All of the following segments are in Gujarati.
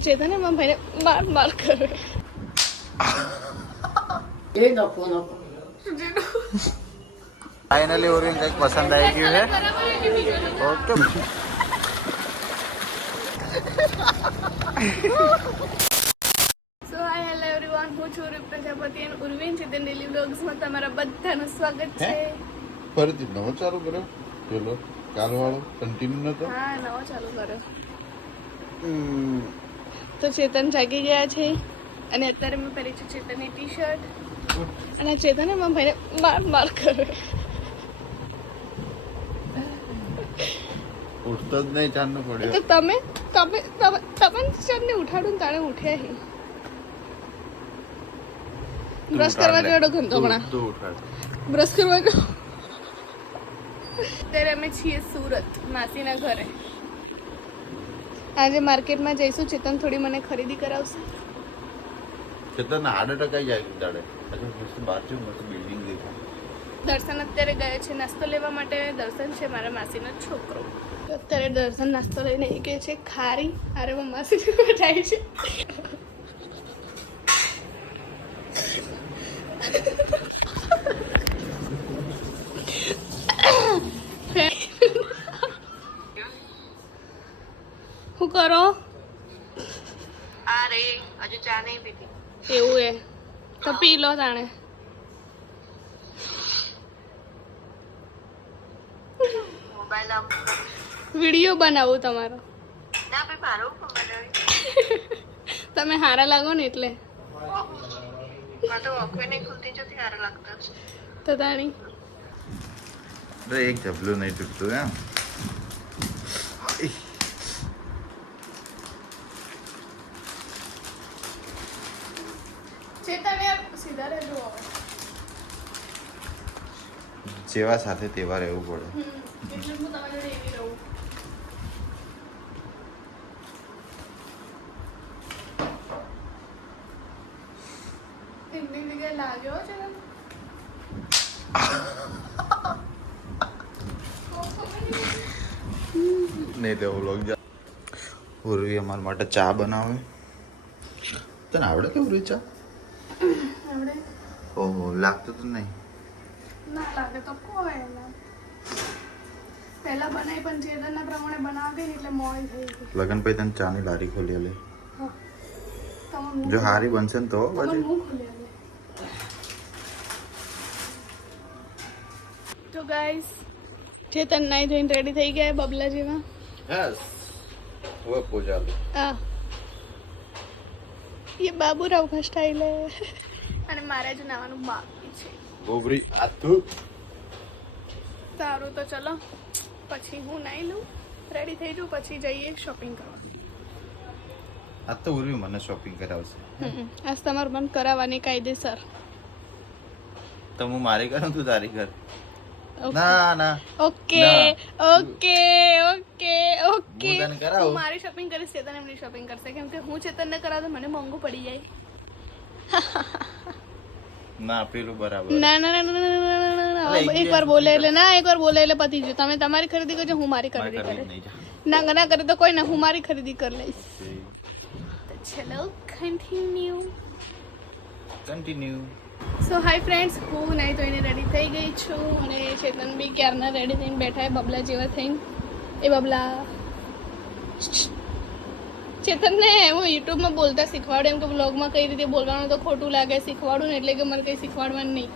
ચેતન એમાં ભાઈને માર માર કરે એ નફો નફો फाइनली ओरियन કંઈક પસંદ આવી ગયું છે okay so hi hello everyone હું છું ઉર્વી પ્રજાપતિ અને ઉર્વીન ચેતન ડેલી વ્લોગ્સમાં તમારા બધાનું સ્વાગત છે ફરીથી નવો ચાલુ કર્યો પેલો કાલવાળો કન્ટિન્યુ નતો હા નવો ચાલુ કર્યો તો ચેતન જાગી ગયા છે અને અત્યારે મેં પહેરી છે ચેતનની ટી શર્ટ અને ચેતન એમાં ભાઈને માર માર કરે ઉઠતો જ નહીં ચાંદનો પડ્યો તો તમે તમે તમે તમે ચેતનને ઉઠાડું તાણે ઉઠ્યા હી બ્રશ કરવા ગયો ગંદો હમણાં તું ઉઠાડ બ્રશ કરવા ગયો અત્યારે અમે છીએ સુરત માસીના ઘરે આજે માર્કેટમાં જઈશું ચેતન થોડી મને ખરીદી કરાવશે ચેતન હાર્ટ અટેક આવી જાય દાડે હજુ બાજુ મસ્ત બિલ્ડિંગ દેખાય દર્શન અત્યારે ગયા છે નાસ્તો લેવા માટે દર્શન છે મારા માસીનો છોકરો તો અત્યારે દર્શન નાસ્તો લઈને એ કહે છે ખારી અરે માસી જાય છે શું કરો અરે હજુ ચા નહીં પીધી એવું એ તો પી લો તાણે મોબાઈલ આપ વિડીયો બનાવું તમારો ના ભાઈ મારો બનાવી તમે હારા લાગો ને એટલે માં તો ઓખે નહીં ખુલતી જતી સારા લાગતા છે તો તાણી એક જબલું નહીં તૂટતું એમ ચેતન યાર સીધા રહેજો જેવા સાથે તેવા રહેવું પડે એટલે હું તમારી જોડે એવી રહું એમની જગ્યાએ લાગ્યો છે ને નહીં તો વ્લોગ જા ઉર્વી અમારા માટે ચા બનાવે તને આવડે કે ઉર્વી ચા આપણે ઓહો લાગતું તો નહીં ના લાગે તો કોઈ ના પહેલા બનાવી પણ ચેતનના પ્રમાણે બનાવતી ને એટલે મોડી થઈ ગઈ લગન પછી તને ચાની લારી ખોલી લે હા તમે જો હારી બનશે ને તો પછી મું ખોલી આલે તો ગાઈસ ચેતન નાઈ ધોઈને રેડી થઈ ગયા બબલા જેવા યસ वो पूजा लो આ ये बाबूराव का स्टाइल है અને મારે જ નાવાનું બાકી છે गोबरी आतु સારું તો ચલો પછી હું નાઈ લઉં રેડી થઈ જાઉં પછી જઈએ શોપિંગ કરવા આ તો ઉર્વી મને શોપિંગ કરાવશે આજ તમારું મન કરાવવાની કાયદેસર તો હું મારી કરું તું તારી કર ના ના ઓકે ઓકે ઓકે ઓકે હું તને કરાવું. હું મારી શોપિંગ કરીશ ચેતન એમની શોપિંગ કરશે કેમ કે હું ચેતનને કરાવું તો મને મોંઘું પડી જાય ના પેલું બરાબર ના ના ના ના, ના, ના, ના, ના, અરે, ના એકવાર બોલે એટલે ના એકવાર બોલે એટલે પતી ગયું તમે તમારી ખરીદી કરજો હું મારી મારે ખરીદી કરવી કરીશ નહીં જા. ના કરે તો કોઈ ના હું મારી ખરીદી કરી લઈશ તો ચલો કન્ટિન્યુ કન્ટિન્યુ સો હાય ફ્રેન્ડ્સ હું નહીં તો એને રેડી થઈ ગઈ છું અને ચેતન બી ક્યારના રેડી થઈને બેઠા બબલા જેવા થઈને એ બબલા ચેતનને હું યુટ્યુબમાં બોલતા શીખવાડું એમ કે બ્લોગમાં કઈ રીતે બોલવાનું તો ખોટું લાગે શીખવાડું ને એટલે કે મને કંઈ શીખવાડવાનું નહીં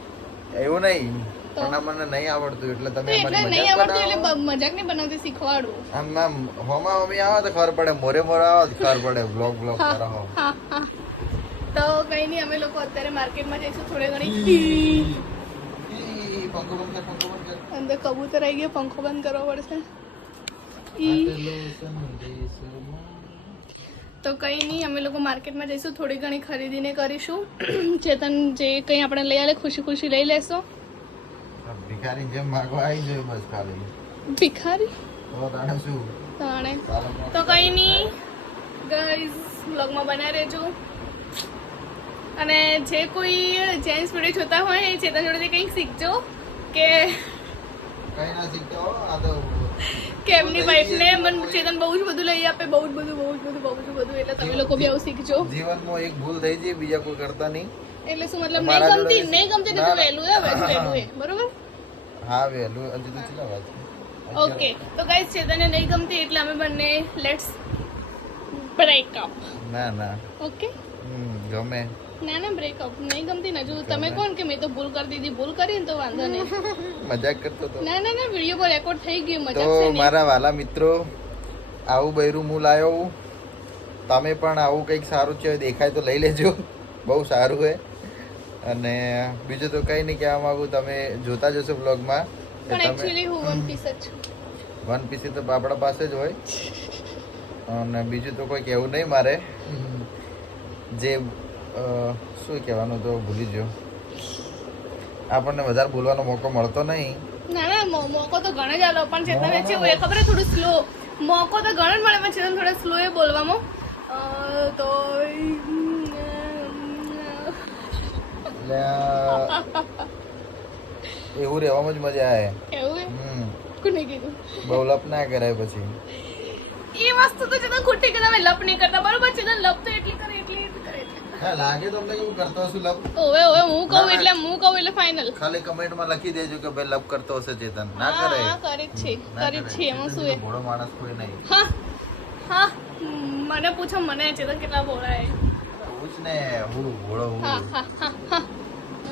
એવું નહીં પણ મને નહીં આવડતું એટલે તો તમે એટલે નહીં આવડતું એટલે મજાક નહીં બનાવતી શીખવાડું આમ આમ હોમા હોમી આવે તો ખબર પડે મોરે મોરે આવે તો ખબર પડે બ્લોગ બ્લોગ કરો હો હા હા તો કંઈ નહીં અમે લોકો અત્યારે માર્કેટમાં જઈશું થોડે ઘણી પંખો બંધ કર અંદર કબૂતર આવી ગયો પંખો બંધ કરવો પડશે ઈ તો કંઈ નહીં અમે લોકો માર્કેટમાં જઈશું થોડી ઘણી ખરીદીને કરીશું ચેતન જે કંઈ આપણે લઈ આલે ખુશી ખુશી લઈ લેશો ભિખારી જેમ માગવા આવી જાય બસ ખાલી ભિખારી તો તાણે શું તાણે તો કંઈ નહીં ગાઈઝ વ્લોગમાં બનાવી રહેજો અને જે કોઈ જેન્ટ્સ વિડીયો જોતા હોય એ ચેતન જોડેથી કંઈક શીખજો કે કઈ ના શીખતો આ તો કે એમની વાઈફને મને ચેતન બહુ જ બધું લઈ આપે, બહુ જ બધું. એટલે તમે લોકો બી આવું શીખજો. જીવનમાં એક ભૂલ થઈ જાય, બીજા કોઈ કરતા નહીં. એટલે શું મતલબ મારા નહીં ગમતી ને તો વહેલું હે બરોબર. હા વહેલું હજુ તો કેટલા વાગે? ઓકે તો ગાઈસ ચેતનને નહીં ગમતી એટલે અમે બંને લેટ્સ બ્રેકઅપ. ના ઓકે ગમે. ના બ્રેકઅપ નહીં ગમતી ને. જો તમે કોણ કે મેં તો ભૂલ કરી દીધી, ભૂલ કરી ને તો વાંધો નહીં. મજાક કરતો તો. ના વિડીયો પર રેકોર્ડ થઈ ગયું, મજાક તો છે નહીં. મારા વાલા મિત્રો, આવું બૈરું હું લાયો હું. તમે પણ આવું કંઈક સારું છે દેખાય તો લઈ લેજો, બહુ સારું છે. અને બીજું તો કંઈ નહીં કહેવા માંગુ, તમે જોતા જશો બ્લોગમાં. પણ એકચ્યુઅલી હું વન પીસ જ છું. વન પીસ તો આપણા પાસે જ હોય. અને બીજું તો કોઈ કહેવું નહીં મારે. જે શું કહેવાનું તો ભૂલી ગયો. આપણને વધારે બોલવાનો મોકો મળતો નહીં. ના મોકો તો ઘણો જ આલો, પણ ચેતન છે એ ખબર થોડું સ્લો. મોકો તો ઘણો જ મળે, પણ ચેતન થોડા સ્લો એ બોલવામાં. તો એટલે એવું રહેવામાં જ મજા આવે. એવું કોને કીધું? બહુ લપ ના કરાય પછી. એ વસ્તુ તો ચેતન ખોટી કે તમે લપ નહીં કરતા, બરોબર? ચેતન લપ તો એટલી કરે. હા લાગે તમને કેવું કરતો હશું લપ? ઓવે હું કહું એટલે ફાઇનલ. ખાલી કમેન્ટમાં લખી દેજો કે ભાઈ લપ કરતો હશે ચેતન. ના કરે. હા કરી જ છે એમાં શું છે. ભોળો માણસ કોઈ નહીં. હા મને પૂછો, મને ચેતન કેટલા ભોળા હે. પૂછ ને, હું ભોળો હું.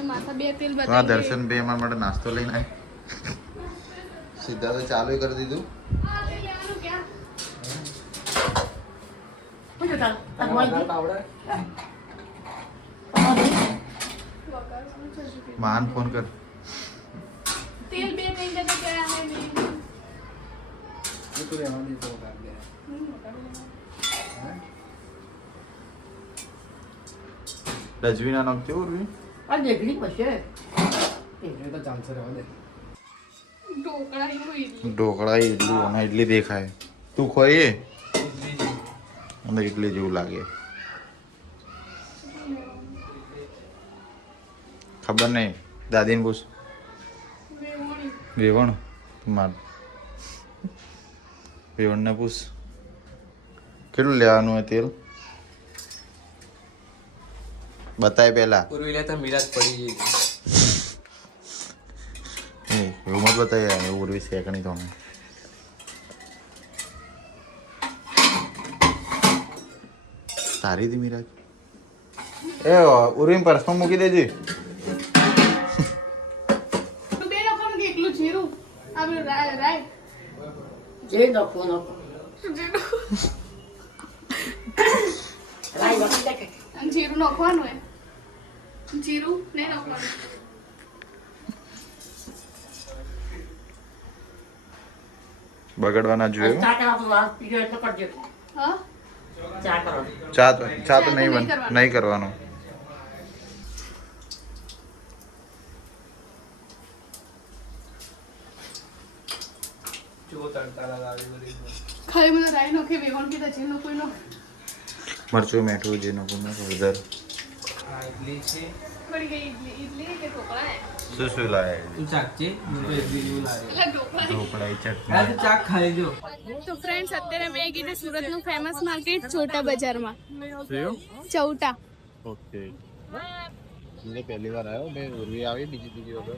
માથા બે તેલ તો આ બતાવી. દર્શન બે અમારા માટે નાસ્તો લઈને આવે. સીધા તો ચાલુ કરી દીધું. માન ફોન કર. તેલ બે નહીં દેતા કે આ નહીં. રજવીના નામ કેવું રહ્યું? ઢોકળા એવું ઈડલી. ઢોકળા ઇડલી અને ઇડલી દેખાય. તું ખોઈએ અને ઇડલી જેવું લાગે. ખબર નહીં, દાદીને પૂછ. વેવણ માર વેવણને પૂછ કેટલું લેવાનું હોય તેલ. બતાય પેલા. એવું મત બતાય ઉર્વી શેકણી તો અમે તારી હતી મિરાજ. એ ઉર્વી પર્સમાં મૂકી દેજે. બે લોકોનું કે એકલું જીરું આપણે રાય જે નખો જીરું નાખવાનું હે. જીરું નહીં નાખવાનું. બગડવાના જોઈએ. ચા કરો. ચા તો નહીં કરવાનો. ખાલી બધું રાઈ નાખે, વેવણ કીધા જે નો કોઈ નો. મરચું મીઠું જે નાખું હળદર. પડી ગઈ ઈડલી કે ઢોકળા હે. શું લાવે? એટલે ઢોકળા. ચટણી. તો ફ્રેન્ડ્સ અત્યારે મેં કીધું સુરતનું ફેમસ માર્કેટ ચોટા બજારમાં. ચૌટા. ઓકે. મેં પહેલી વાર આવ્યો. મેં ઉર્વી આવી બીજી વખત.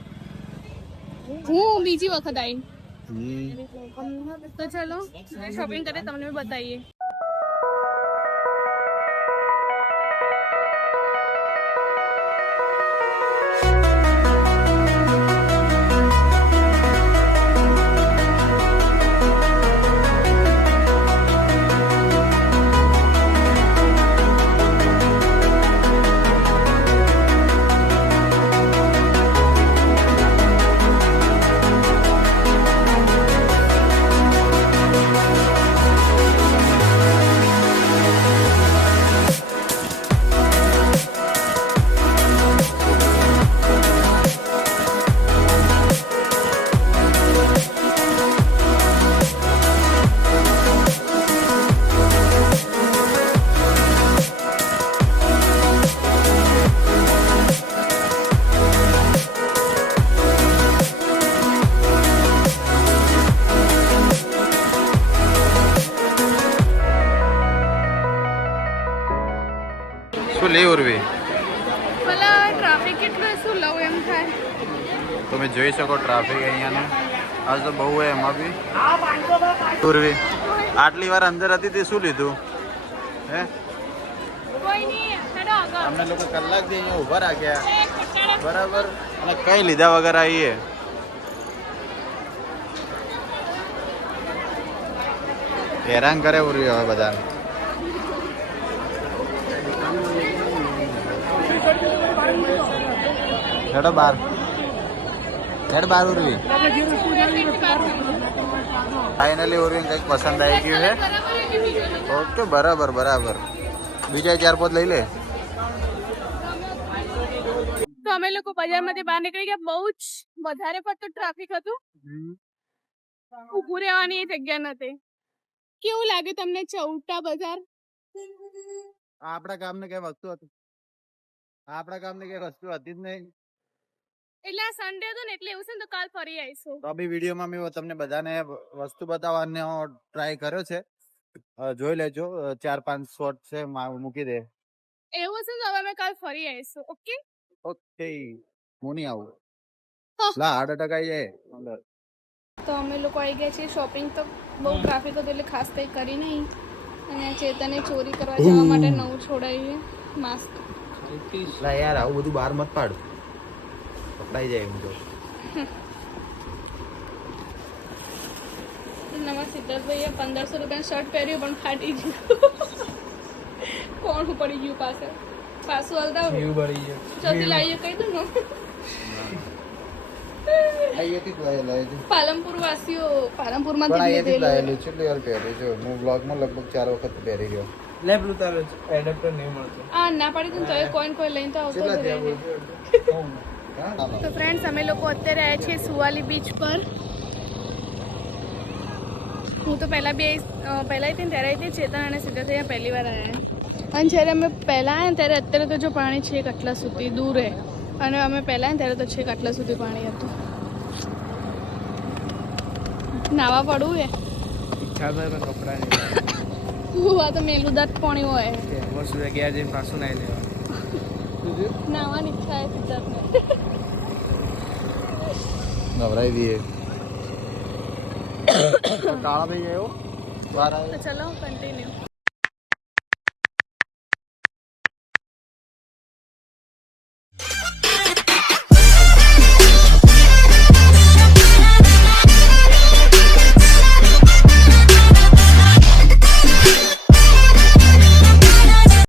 હું બીજી વખત આવી. તો ચલો શોપિંગ કરીએ, તમને બતાવીએ. શું લે ઉર્વી? ભલા ટ્રાફિક કેટલું શું લઉં એમ થાય. તમે જોઈ શકો ટ્રાફિક અહીંયાને આજ તો બહુ હોય એમાં બી. ઉર્વી આટલી વાર અંદર હતી તે શું લીધું હે? કોઈ નહીં હેડો આગળ. અમને લોકો કલાકથી અહીંયા ઊભા રાખ્યા બરાબર અને કઈ લીધા વગર આવીએ. હેરાન કરે ઉર્વી હવે બધાને. હેડો બાર હેડ બાર ઉર્વી. ફાઇનલી ઉર્વી કંઈક પસંદ આવી ગયું છે. ઓકે બરાબર બરાબર. બીજા 4-5 લઈ લે. તો અમે લોકો બજારમાંથી બહાર નીકળી ગયા. બહુ જ વધારે પડતું ટ્રાફિક હતું. ઊભું રહેવાની જગ્યા નથી. કેવું લાગે તમને ચૌટા બજાર? આપણા ગામને કઈ વસ્તુ હતી? આપણા ગામની કઈ વસ્તુ હતી જ નહીં. એટલે આ સન્ડે હતો ને એટલે એવું છે ને તો કાલ ફરી આવીશું. તો બી વિડીયોમાં મેં તમને બધાને વસ્તુ બતાવવાનો ટ્રાય કર્યો છે. જોઈ લેજો 4-5 શોટ છે મૂકી દે. એવું છે ને તો હવે અમે કાલ ફરી આવીશું. ઓકે ઓકે હું નહીં આવું. લા હાર્ટ અટેક આવી જાય અંદર. તો અમે લોકો આવી ગયા છીએ શોપિંગ. તો બહુ ટ્રાફિક હતું એટલે ખાસ કંઈ કરી નહીં. અને ચેતને ચોરી કરવા જવા માટે નવું છોડાવ્યું માસ્ક. લા યાર આવું બધું બહાર મત પાડ પકડાઈ જાય એમ તો. નવા સિદ્ધાર્થભાઈએ 1500 રૂપિયાનું શર્ટ પહેર્યું પણ ફાટી ગયું. કોણ પડી ગયું પાછું હલતા જલ્દી લાવીએ કહી દઉં ને. પાલનપુર વાસીઓ પાલનપુરમાંથી જ લીધેલું. કેટલી વાર પહેરી જો હું બ્લોગમાં લગભગ 4 વખત પહેરી ગયો. લે પેલું તારે એડપ્ટર નહીં મળતું. આ ના પાડી દઉં તો કોઈ લઈને તો આવતો જ રહે. તો ફ્રેન્ડ્સ અમે લોકો અત્યારે આવ્યા છીએ સુવાલી બીચ પર. હું તો પહેલાં હતી ને ત્યારે આવી હતી. ચેતન અને સિદ્ધાર્થ અહીંયા પહેલી વાર આવ્યા. અને જ્યારે અમે પહેલાં આવ્યા ત્યારે અત્યારે તો જો પાણી છેક આટલા સુધી દૂર હે. અને અમે પહેલાં આવ્યા ત્યારે તો છેક આટલા સુધી પાણી હતું. નાવા પડવું હે. ઈચ્છા થાય પણ કપડાં નહીં. આ તો મેલુદાર પાણી હોય. બસ ગયા જઈને પાછું નાઈ લેવા. નાવાની ઈચ્છા હે સિદ્ધાર્થને. નવરાઈ દઈએ. કાળા ભાઈ આવ્યો બહાર તો ચલો કન્ટિન્યુ.